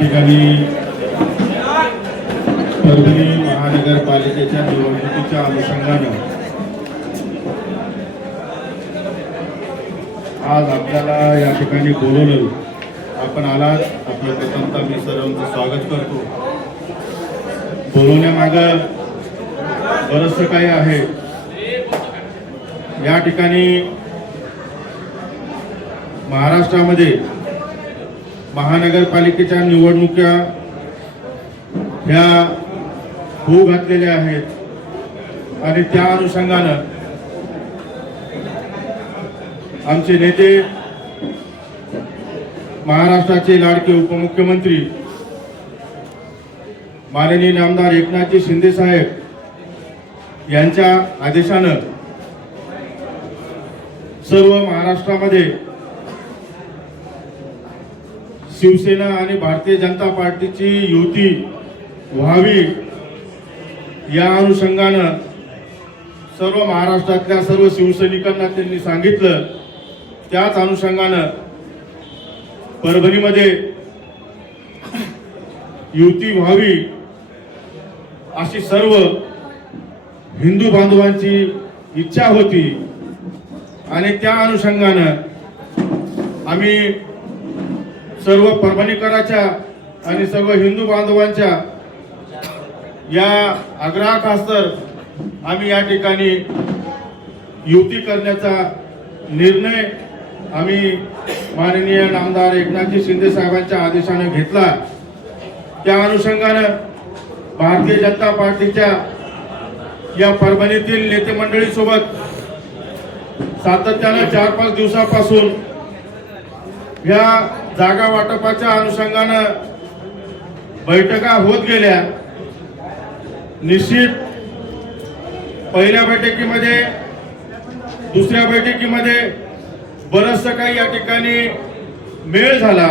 ठिकाणी परभणी महानगरपालिकेच्या निवडणुकीच्या अनुषंगाने आज आपल्याला या ठिकाणी बोलवलं. आपण आलात, आपलं प्रथमतः मी सर्वांचं स्वागत करतो. बोलवण्यामागं बरंचसं काही आहे. या ठिकाणी महाराष्ट्रामध्ये महानगरपालिकेच्या निवडणुका ह्या होऊ घातलेल्या आहेत आणि त्या अनुषंगानं आमचे नेते, महाराष्ट्राचे लाडके उपमुख्यमंत्री माननीय आमदार एकनाथजी शिंदे साहेब यांच्या आदेशानं सर्व महाराष्ट्रामध्ये शिवसेना आणि भारतीय जनता पार्टीची युती व्हावी या अनुषंगानं सर्व महाराष्ट्रातल्या सर्व शिवसैनिकांना त्यांनी सांगितलं. त्याच अनुषंगानं परभणीमध्ये युती व्हावी अशी सर्व हिंदू बांधवांची इच्छा होती आणि त्या अनुषंगानं आम्ही सर्व परभणीकरांच्या आणि सर्व हिंदू बांधवांच्या या आग्रहाखातर आम्ही या ठिकाणी युती करण्याचा निर्णय आम्ही माननीय आमदार एकनाथजी शिंदे साहेबांच्या आदेशाने घेतला. त्या अनुषंगानं भारतीय जनता पार्टीच्या या परभणीतील नेते मंडळीसोबत सातत्यानं 4-5 दिवसापासून या जागा वाटपाच्या अनुषंगानं बैठका होत गेल्या. निश्चित पहिल्या बैठकीमध्ये, दुसऱ्या बैठकीमध्ये बरंचसं काही या ठिकाणी मेळ झाला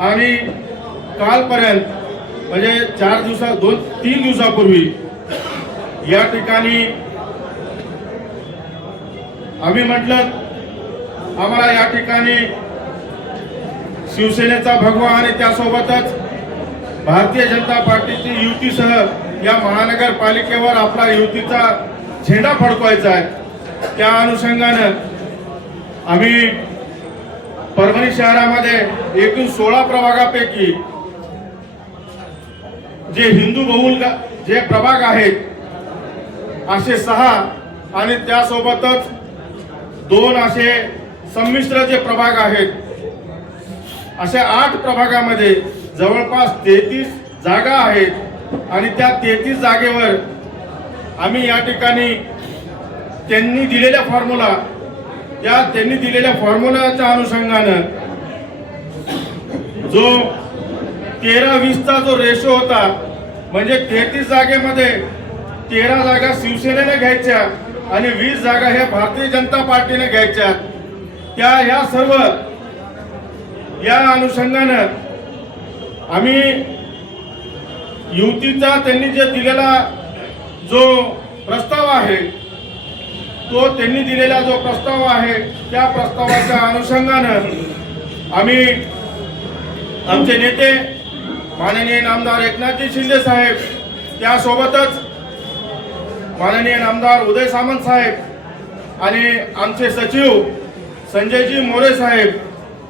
आणि कालपर्यंत म्हणजे 3 दिवसापूर्वी या ठिकाणी आम्ही म्हटलं आम्हाला या ठिकाणी शिवसेनेचा भगवा आणि त्यासोबतच भारतीय जनता पार्टीची युतीसह या महानगरपालिकेवर आपला युतीचा झेंडा फडकवायचा आहे. त्या अनुषंगानं आम्ही परभणी शहरामध्ये एकूण 16 प्रभागापैकी जे हिंदू बहुल जे प्रभाग आहेत असे 6 आणि त्यासोबतच 2 असे संमिश्र जे प्रभाग आहेत अशा 8 प्रभागामध्ये जवळपास 33 जागा आहेत आणि त्या 33 जागेवर आम्ही या ठिकाणी त्यांनी दिलेल्या फॉर्म्युलाच्या अनुषंगानं जो 13-20चा जो रेशो होता, म्हणजे 33 जागेमध्ये 13 जागा शिवसेनेने घ्यायच्या आणि 20 जागा हे भारतीय जनता पार्टीने घ्यायच्या. ह्या सर्व या अनुषंगानं आम्ही युतीचा त्यांनी जे दिलेला जो प्रस्ताव आहे तो त्यांनी दिलेला जो प्रस्ताव आहे त्या प्रस्तावाच्या अनुषंगानं आम्ही आमचे नेते माननीय आमदार एकनाथजी शिंदे साहेब, त्यासोबतच माननीय आमदार उदय सामंत साहेब आणि आमचे सचिव संजयजी मोरे साहेब,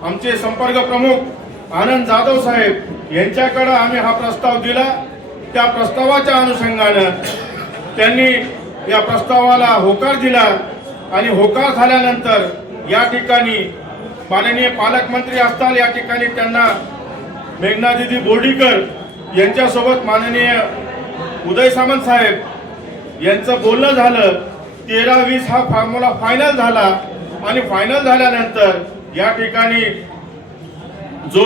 आमचे संपर्क प्रमुख आनंद जाधव साहेब यांच्याकडे आम्ही हा प्रस्ताव दिला. त्या प्रस्तावाच्या अनुषंगानं त्यांनी या प्रस्तावाला होकार दिला आणि होकार झाल्यानंतर या ठिकाणी माननीय पालकमंत्री असताना या ठिकाणी त्यांना मेघनादिदी बोर्डीकर यांच्यासोबत माननीय उदय सामंत साहेब यांचं बोलणं झालं. 13-20 हा फॉर्म्युला फायनल झाला आणि फायनल झाल्यानंतर या ठिकाणी जो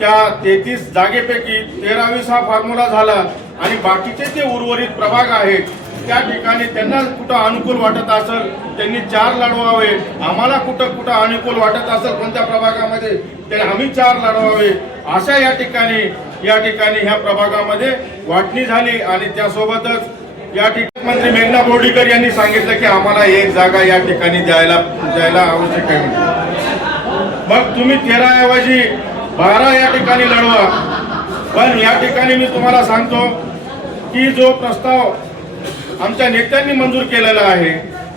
त्या 33 जागेपैकी 13-20 हा फॉर्म्युला झाला आणि बाकीचे जे उर्वरित प्रभाग आहेत त्या ठिकाणी त्यांना कुठं अनुकूल वाटत असेल त्यांनी 4 लढवावे, आम्हाला कुठं अनुकूल वाटत असेल कोणत्या प्रभागामध्ये त्यांनी आम्ही 4 लढवावे, अशा या ठिकाणी ह्या प्रभागामध्ये वाटणी झाली. आणि त्यासोबतच या ठिकाणी मंत्री मेघना बोर्डीकर यांनी सांगितलं की आम्हाला 1 जागा या ठिकाणी द्यायला आवश्यक आहे. मग तुम्ही 13 ऐवजी 12 या ठिकाणी लढवा. पण या ठिकाणी मी तुम्हाला सांगतो की जो प्रस्ताव आमच्या नेत्यांनी मंजूर केलेला आहे,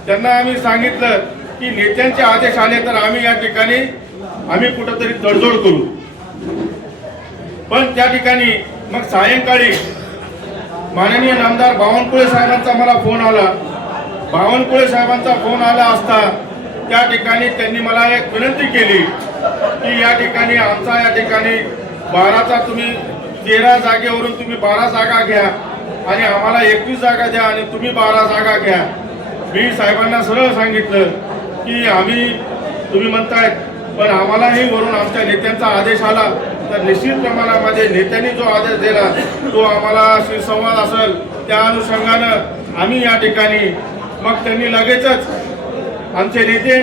त्यांना आम्ही सांगितलं की नेत्यांचे आदेश आले तर आम्ही या ठिकाणी कुठंतरी तडजोड करू. पण त्या ठिकाणी मग सायंकाळी माननीय नामदार बावनकुळे साहेबांचा मला फोन आला. बावनकुळे साहेबांचा फोन आला असता त्या ठिकाणी त्यांनी मला एक विनंती केली की या ठिकाणी आमचा या ठिकाणी 12चा तुम्ही 13 जागेवरून तुम्ही 12 जागा घ्या आणि आम्हाला 21 जागा द्या आणि तुम्ही 12 जागा घ्या. मी साहेबांना सरळ सांगितलं की तुम्ही म्हणतायत पण आम्हालाही वरून आमच्या नेत्यांचा आदेश आला तर निश्चित प्रमाणामध्ये नेत्यांनी जो आदेश दिला तो आम्हाला सुसंवाद असेल, त्या अनुषंगानं आम्ही या ठिकाणी मग त्यांनी लगेचच आमचे नेते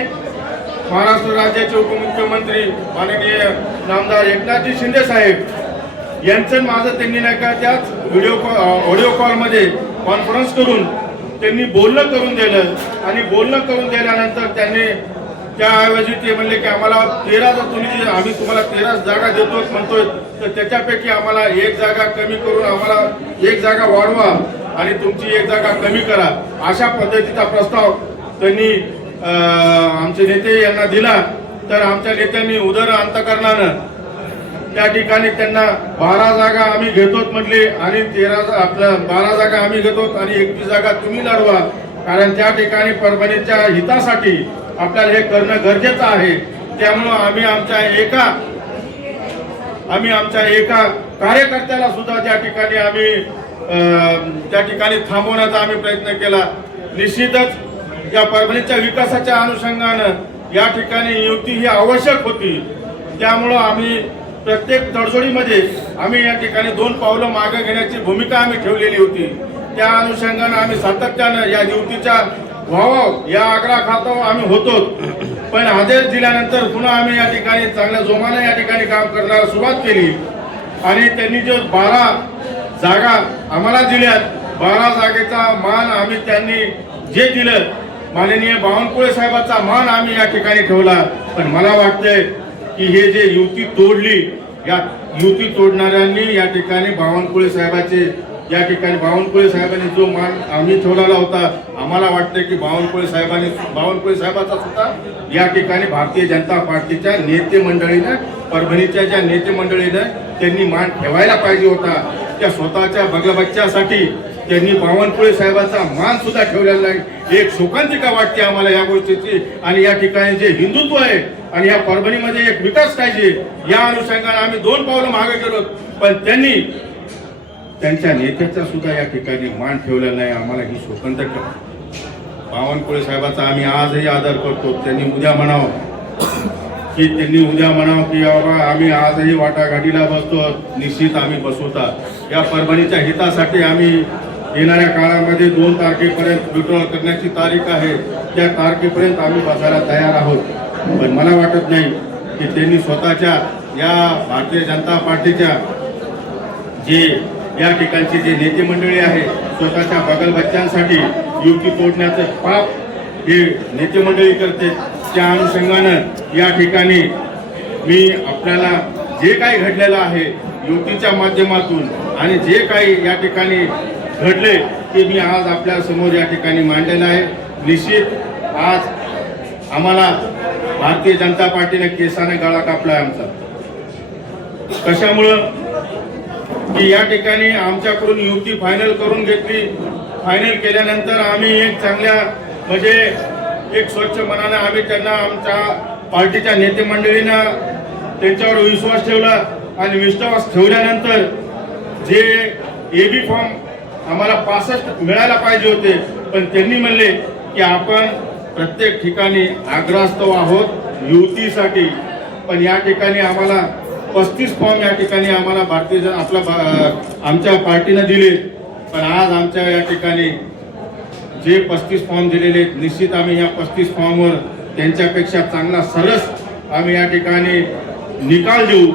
महाराष्ट्र राज्याचे उपमुख्यमंत्री माननीय नामदार एकनाथजी शिंदे साहेब यांचं माझं त्यांनी नाही का त्याच ऑडिओ कॉलमध्ये कॉन्फरन्स करून त्यांनी बोलणं करून दिलं. आणि बोलणं करून दिल्यानंतर त्यांनी त्याऐवजी ते म्हणले की आम्हाला 13 आम्ही तुम्हाला 13 जागा देतो म्हणतोय तर त्याच्यापैकी आम्हाला 1 जागा कमी करून आम्हाला 1 जागा वाढवा आणि तुमची 1 जागा कमी करा, अशा पद्धतीचा प्रस्ताव त्यांनी आमचे नेते यांना दिला. तर आमच्या नेत्यांनी उदर अंतकरणानं त्या ठिकाणी त्यांना 12 जागा आम्ही घेतोत म्हटले आणि 12 जागा आम्ही घेतोत आणि 21 जागा तुम्ही लढवा. कारण त्या ठिकाणी परभणीच्या हितासाठी आपल्याला हे करणं गरजेचं आहे. त्यामुळं आम्ही आमच्या एका कार्यकर्त्याला सुद्धा त्या ठिकाणी थांबवण्याचा आम्ही प्रयत्न केला. निश्चितच या परभणीच्या विकासाच्या अनुषंगानं या ठिकाणी युती ही आवश्यक होती. त्यामुळं आम्ही प्रत्येक तडजोडीमध्ये आम्ही या ठिकाणी 2 पावलं मागे घेण्याची भूमिका आम्ही ठेवलेली होती. त्या अनुषंगानं आम्ही सातत्यानं या युतीच्या व्हावं या आग्रहाखातो आम्ही होतो. पण आदेश दिल्यानंतर पुन्हा आम्ही या ठिकाणी चांगल्या जोमाने या ठिकाणी काम करण्याला सुरुवात केली आणि त्यांनी जो 12 जागा आम्हाला दिल्यात, 12 जागेचा मान आम्ही त्यांनी जे दिलं माननीय बावनकुळे साहेबांचा मान आम्ही या ठिकाणी ठेवला. पण मला वाटतंय की हे जे युती तोडली, या युती तोडणाऱ्यांनी या ठिकाणी बावनकुळे साहेबांनी जो मान आम्ही ठेवलेला होता, आम्हाला वाटतं की बावनकुळे साहेबांचा सुद्धा या ठिकाणी भारतीय जनता पार्टीच्या नेते मंडळीनं, परभणीच्या ज्या नेते मंडळीनं त्यांनी मान ठेवायला पाहिजे होता. त्या स्वतःच्या बगलबच्च्यासाठी त्यांनी बावनकुळे साहेबांचा मान सुद्धा ठेवलेला नाही. एक शोकांतिका वाटते आम्हाला या गोष्टीची. आणि या ठिकाणी जे हिंदुत्व आहे आणि या परभणीमध्ये एक विकास पाहिजे या अनुषंगाने आम्ही 2 पावलं मागे गेलो. पण त्यांनी त्यांच्या नेत्याचा सुद्धा या ठिकाणी मान ठेवलेला नाही. आम्हाला ही शोकांतिका. बावनकुळे साहेबांचा आम्ही आजही आदर करतो. त्यांनी उद्या म्हणावं की बाबा आम्ही आजही वाटाघाटीला बसतो. निश्चित आम्ही बसवतात. या परभणीच्या हितासाठी आम्ही येणाऱ्या काळामध्ये 2 तारखेपर्यंत विड्रॉल करण्याची तारीख आहे. त्या तारखेपर्यंत आम्ही बसायला तयार आहोत. पण मला वाटत नाही की त्यांनी स्वतःच्या या भारतीय जनता पार्टीच्या जे या ठिकाणचे जे नेते मंडळी आहे स्वतःच्या बगलबच्च्यांसाठी युती तोडण्याचं पाप हे नेते मंडळी करते. त्या अनुषंगानं या ठिकाणी मी आपल्याला जे काही घडलेलं आहे युतीच्या माध्यमातून आणि जे काही या ठिकाणी घडले ते मी आज आपल्या समोर या ठिकाणी मांडलेलं आहे. निश्चित आज आम्हाला भारतीय जनता पार्टीने केसाने गळा कापला आहे आमचा. कशामुळं की या ठिकाणी आमच्याकडून युती फायनल करून घेतली. फायनल केल्यानंतर आम्ही एक चांगल्या म्हणजे एक स्वच्छ मनाने आम्ही त्यांना आमच्या पार्टीच्या नेते मंडळीनं त्यांच्यावर विश्वास ठेवला आणि विश्वास ठेवल्यानंतर जे AB फॉर्म आम्हाला 65 मिळायला पाहिजे होते, पण त्यांनी म्हणले की आपण प्रत्येक ठिकाणी आग्रहास्तव आहोत युतीसाठी. पण या ठिकाणी आम्हाला 35 फॉर्म या ठिकाणी आम्हाला आमच्या पार्टीनं दिले. पण आज आमच्या या ठिकाणी जे 35 फॉर्म दिलेले निश्चित आम्ही या 35 फॉर्मवर त्यांच्यापेक्षा चांगला सरस आम्ही या ठिकाणी निकाल देऊ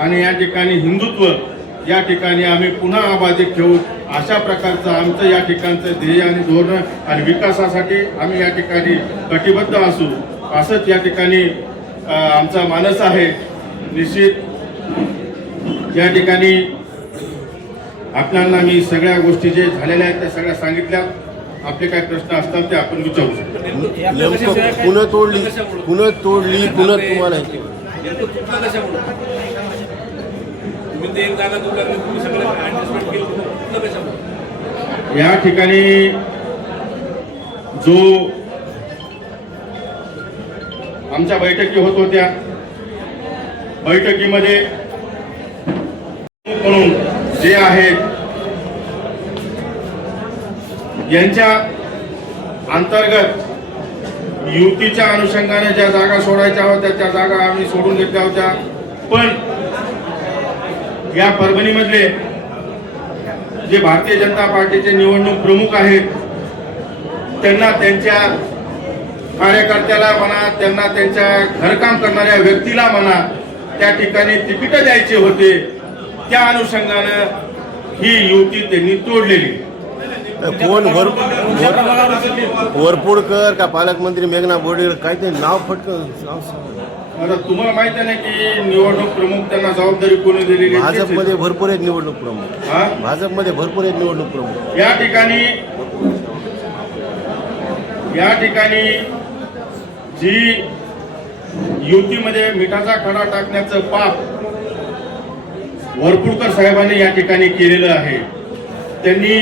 आणि या ठिकाणी हिंदुत्व या ठिकाणी आम्ही पुन्हा आबाधित ठेवू. अशा प्रकारचं आमचं या ठिकाणचं ध्येय आणि धोरण आणि विकासासाठी आम्ही या ठिकाणी कटिबद्ध असू असंच या ठिकाणी आमचा मानस आहे. निश्चित या ठिकाणी आपल्याला मी सगळ्या गोष्टी जे झालेल्या आहेत त्या सगळ्या सांगितल्या. आपले काय प्रश्न असतात ते आपण विचारू शकतो. पुन्हा तोडली पुन्हा तुम्हाला या ठिकाणी जो आमच्या बैठकी होत होत्या, बैठकीमध्ये म्हणून जे आहेत यांच्या अंतर्गत युतीच्या अनुषंगाने ज्या जागा सोडायच्या होत्या त्या जागा आम्ही सोडून घेतल्या होत्या. पण या परभणीमधले जे भारतीय जनता पार्टीचे निवडणूक प्रमुख आहेत त्यांना त्यांच्या कार्यकर्त्याला म्हणा, त्यांना त्यांच्या घरकाम करणाऱ्या व्यक्तीला म्हणा, त्या ठिकाणी तिकीट द्यायचे होते. त्या अनुषंगानं ही युती त्यांनी तोडलेली. कोण वरपुडकर का पालकमंत्री मेघना बोर्डीकर काय ते नाव फटकन. आता तुम्हाला माहित आहे ना की निवडणूक प्रमुख त्यांना जबाबदारी कोणी दिलेली. भाजपमध्ये भरपूर आहेत निवडणूक प्रमुख. भाजपमध्ये भरपूर आहेत निवडणूक प्रमुख. या ठिकाणी जी युतीमध्ये मिठाचा खडा टाकण्याचं पाप वरपुडकर साहेबांनी या ठिकाणी केलेलं आहे. त्यांनी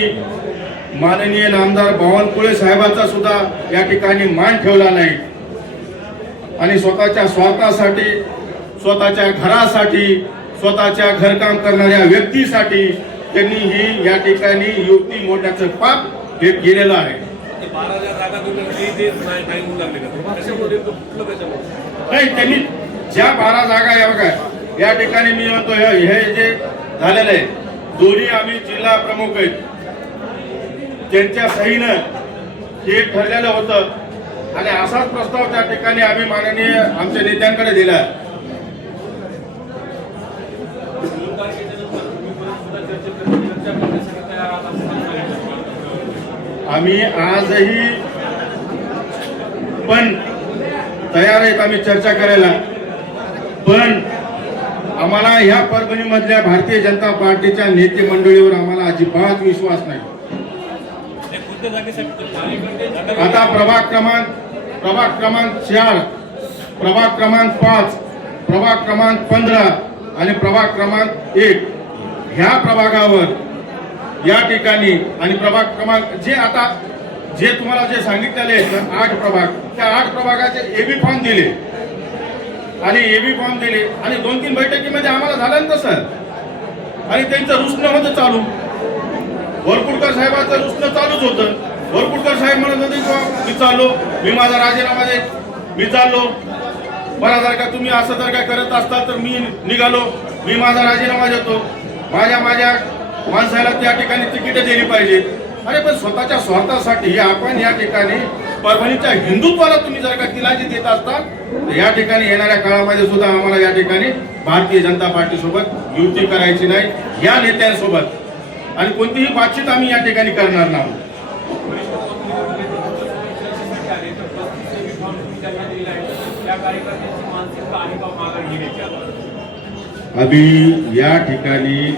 माननीय नामदार बावनकुळे साहेबांचा सुद्धा या ठिकाणी मान ठेवला नाही आणि स्वतःच्या स्वार्थासाठी, स्वतःच्या घरासाठी, स्वतःच्या घरकाम करणाऱ्या व्यक्तीसाठी त्यांनी ही या ठिकाणी युती मोडण्याचं पाप हे केलेलं आहे. नाही, त्यांनी ज्या 12 जागा या बघा या ठिकाणी मी म्हणतो हे जे झालेलं आहे, दोन्ही आम्ही जिल्हा प्रमुख आहेत त्यांच्या सहीनं हे ठरलेलं होतं आणि असाच प्रस्ताव त्या ठिकाणी आम्ही माननीय आमच्या नेत्यांकडे दिला. आम्ही आजही पण तयार आहेत आम्ही चर्चा करायला. पण आम्हाला ह्या परभणीमधल्या भारतीय जनता पार्टीच्या नेते मंडळीवर आम्हाला अजिबात विश्वास नाही. आता प्रभाग क्रमांक 4, प्रभाग क्रमांक 5, प्रभाग क्रमांक 15 आणि प्रभाग क्रमांक 1 ह्या प्रभागावर या ठिकाणी आणि प्रभाग क्रमांक जे तुम्हाला जे सांगितलेले 8 प्रभाग, त्या 8 प्रभागाचे एबी फॉर्म दिले आणि एबी फॉर्म दिले आणि 2-3 बैठकीमध्ये आम्हाला झालं तसं आणि त्यांचं रुसणं होतं चालू. वरपुडकर साहेबांचं रुसणं चालूच होतं. वरपुडकर साहेब म्हणत होते मी चाललो, मी माझा राजीनामा देत, मी चाललो. मला जर का तुम्ही असं जर काय करत असताल तर मी निघालो, मी माझा राजीनामा देतो, माझ्या माणसाला त्या ठिकाणी तिकीट दिली पाहिजे. अरे पण स्वतःच्या स्वार्थासाठी आपण या ठिकाणी परभणीच्या हिंदुत्वाला तुम्ही जर का तिलाजी देत असता तर या ठिकाणी येणाऱ्या काळामध्ये सुद्धा आम्हाला या ठिकाणी भारतीय जनता पार्टी सोबत युती करायची नाही, या नेत्यांसोबत आणि कोणतीही बातचीत आम्ही या ठिकाणी करणार नाही. अभी या ठिकाणी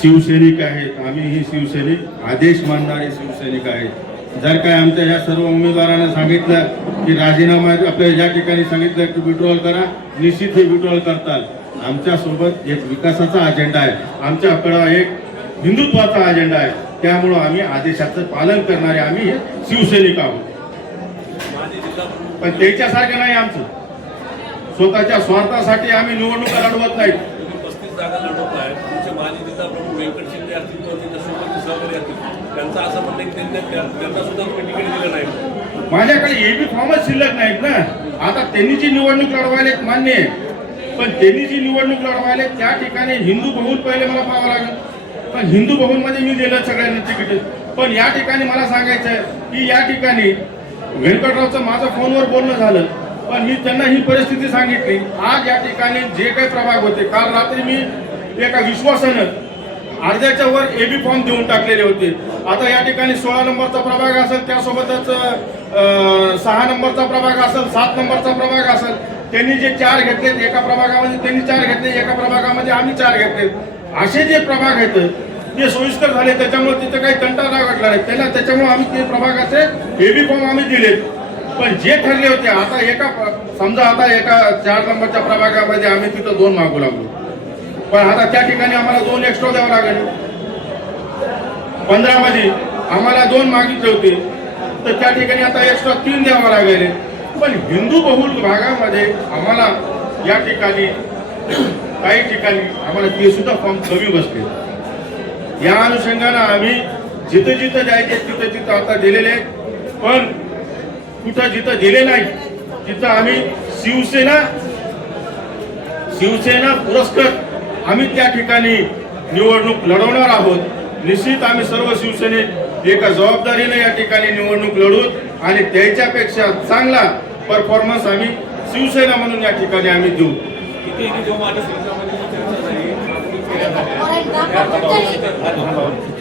शिवसैनिक आहेत, आम्ही ही शिवसैनिक, आदेश मानणारे शिवसैनिक आहेत. जर काय आमच्या या सर्व उमेदवारांना सांगितलं की राजीनामा आपल्या या ठिकाणी सांगितलं की विड्रॉल करा, निश्चित हे विड्रॉल करताल. आमच्यासोबत एक विकासाचा अजेंडा आहे, आमच्याकडं एक हिंदुत्वाचा अजेंडा आहे. त्यामुळं आम्ही आदेशाचं पालन करणारे आम्ही शिवसैनिक आहोत. पण त्याच्यासारखं नाही आमचं. स्वतःच्या स्वार्थासाठी आम्ही निवडणुका लढवत नाहीत. 35 जागा लढवत आहेत. तुमचे माजी जिल्हा प्रमुख व्यंकट शिंदे असतील किंवा त्यांच्या सोबत सहकारी असतील, त्यांचं असं म्हणणं की त्यांना सुद्धा तुम्ही तिकीट दिलं नाही. माझ्याकडे एबी फॉर्मच शिल्लक नाहीत ना. आता त्यांनी जी निवडणूक लढवायला मान्य आहे, पण त्यांनी जी निवडणूक लढवायला त्या ठिकाणी हिंदू बहुल पहिले मला पाहावं लागेल. पण हिंदू बहुलमध्ये मी दिलं सगळ्यांना तिकीट. पण या ठिकाणी मला सांगायचं की या ठिकाणी व्यंकटरावचं माझं फोनवर बोलणं झालं, पण मी त्यांना ही परिस्थिती सांगितली. आज या ठिकाणी जे काही प्रभाग होते, काल रात्री मी एका विश्वासानं अर्ध्याच्या वर एबी फॉर्म देऊन टाकलेले होते. आता या ठिकाणी 16 नंबरचा प्रभाग असेल, त्यासोबतच 6 नंबरचा प्रभाग असेल, 7 नंबरचा प्रभाग असेल, त्यांनी जे 4 घेतलेत एका प्रभागामध्ये, त्यांनी 4 घेतले एका प्रभागामध्ये, आम्ही 4 घेतले. असे जे प्रभाग आहेत ते सोयीस्कर झाले, त्याच्यामुळे तिथं काही तंटा नाही वाटला नाही त्यांना. त्याच्यामुळे आम्ही ते प्रभागाचे हेवी फॉर्म आम्ही दिले. पण जे ठरले होते आता समजा आता एका 4 नंबरच्या प्रभागामध्ये आम्ही तिथं 2 मागू लागलो, पण आता त्या ठिकाणी आम्हाला 2 एक्स्ट्रा द्यावं लागेल. 15 मध्ये आम्हाला 2 मागितले होते, तर त्या ठिकाणी आता एक्स्ट्रा 3 द्यावं लागेल. पण हिंदू बहुल भागामध्ये आम्हाला या ठिकाणी काही ठिकाणी आम्हाला ते सुद्धा फॉर्म कमी बसले. या अनुषंगानं आम्ही जिथं जिथं जायचे तिथं तिथं आता दिलेले आहेत. पण कुठं जिथं दिले नाही तिथं आम्ही शिवसेना पुरस्कृत आम्ही त्या ठिकाणी निवडणूक लढवणार आहोत. निश्चित आम्ही सर्व शिवसेनेत एका जबाबदारीने या ठिकाणी निवडणूक लढवूत आणि त्याच्यापेक्षा चांगला परफॉर्मन्स आम्ही शिवसेना म्हणून या ठिकाणी आम्ही देऊ. इथे जो माझ्या संघामध्ये जी चर्चा झाली,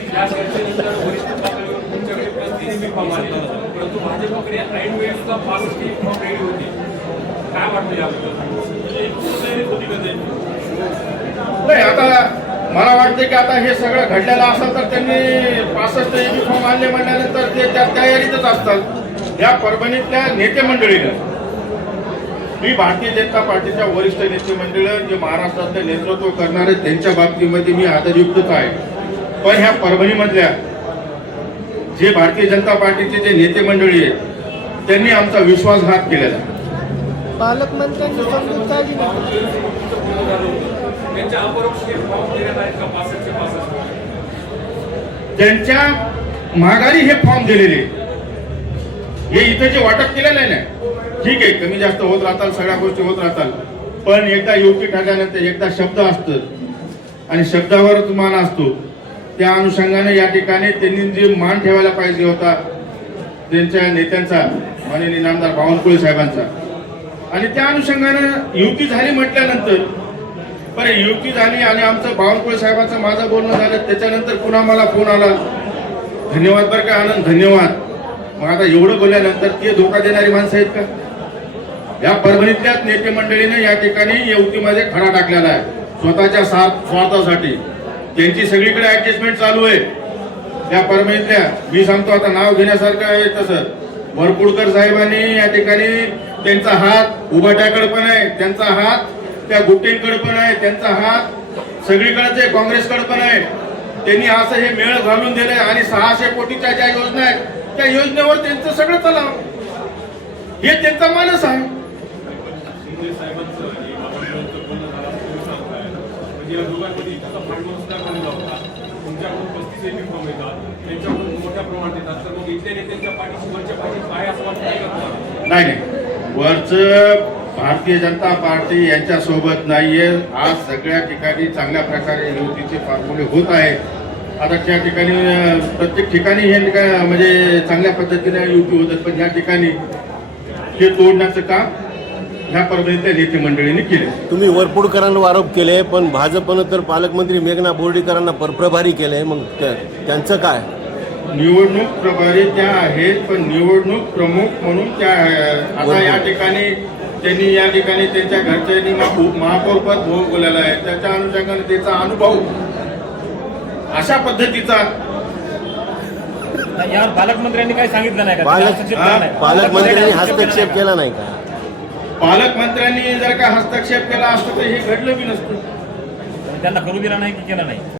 त्या चर्चेनंतर वरिष्ठ पातळीवर तुमच्याकडे 3 फॉर्म आले, परंतु भाजपकडे ऐन वेळी सुद्धा 65 फॉर्म रेडी होते. काय वाटतं याबद्दल? नाही, आता मला वाटतं की आता हे सगळं घडलेलं असतं तर त्यांनी 65 एबी फॉर्म आणले म्हणल्यानंतर ते त्या तयारीतच असतात. या परभणीतल्या नेते मंडळीनं, मी भारतीय जनता पार्टीच्या वरिष्ठ नेते मंडळ जे महाराष्ट्रातले नेतृत्व करणारे त्यांच्या बाबतीमध्ये मी आदरयुक्तच आहे. पण ह्या परभणीमधल्या जे भारतीय जनता पार्टीचे जे नेते मंडळी आहेत त्यांनी आमचा विश्वासघात केलेला. पालकमंत्र्यांनी समजून काढली नाही. त्यांच्या अपरोक्ष फॉर्म देण्यात आहेत का 65चे 65? त्यांच्या माघारी हे फॉर्म दिलेले, हे इथे जे वाटप केलेलं आहे ना, ठीक आहे, कमी जास्त होत राहतात, सगळ्या गोष्टी होत राहतात. पण एकदा योग्य ठरल्यानंतर एकदा शब्द असतात आणि शब्दावरच मान असतो. त्या अनुषंगाने या ठिकाणी त्यांनी जे मान ठेवायला पाहिजे होता त्यांच्या नेत्यांचा, माननीय नामदार बावनकुळे साहेबांचा, आणि त्या अनुषंगाने युती झाली म्हटल्यानंतर, पण युती झाली आणि आमचं बावनकुळे साहेबांचं माझं बोलणं झालं, त्याच्यानंतर पुन्हा मला फोन आला, धन्यवाद बरं का आनंद, धन्यवाद. मग आता एवढं बोलल्यानंतर ते धोका देणारी माणसं आहेत का? या परभणीतल्याच नेते मंडळीने या ठिकाणी युतीमध्ये खडा टाकलेला आहे स्वतःच्या स्वार्थासाठी. त्यांची सगळीकडे ऍडजस्टमेंट चालू आहे. या परभणीतल्या, मी सांगतो आता नाव घेण्यासारखं आहे तसं, वरपुडकर साहेबांनी या ठिकाणी त्यांचा हात उभाट्याकडे पण आहे, त्यांचा हात त्या गुट्टेंकडे पण आहे, त्यांचा हात सगळीकडेच आहे, काँग्रेसकडे पण आहे. त्यांनी असं हे मेळ घालून दिलंय आणि 600 कोटीच्या ज्या योजना आहेत त्या योजनेवर त्यांचं सगळं चालव, हे त्यांचा मानस आहे. नाही, वरच भारतीय जनता पार्टी यांच्या सोबत नाहीये. आज सगळ्या ठिकाणी चांगल्या प्रकारे युतीचे फॉर्म्युले होत आहेत. आता त्या ठिकाणी प्रत्येक ठिकाणी हे म्हणजे चांगल्या पद्धतीने युती होतात, पण या ठिकाणी हे तोडण्याचं काम ह्या परभणीतल्या नेते मंडळींनी केले. तुम्ही वरपुडकरांवर आरोप केले, पण भाजपनं तर पालकमंत्री मेघना बोर्डीकरांना प्रभारी केले, मग त्यांचं काय? निवडणूक प्रभारी त्या आहेत, पण निवडणूक प्रमुख म्हणून त्या आता या ठिकाणी त्यांनी या ठिकाणी त्यांच्या घरच्यांनी महापौरपद भोगवलेलं आहे. त्याच्या अनुषंगाने त्याचा अनुभव अशा पद्धतीचा. यावर पालकमंत्र्यांनी काही सांगितलं नाही का? पालकमंत्र्यांनी हस्तक्षेप केला नाही का? पालकमंत्र्यांनी जर का हस्तक्षेप केला असतं तर हे घडलं बी नसतं. त्यांना करू दिला नाही की केला नाही?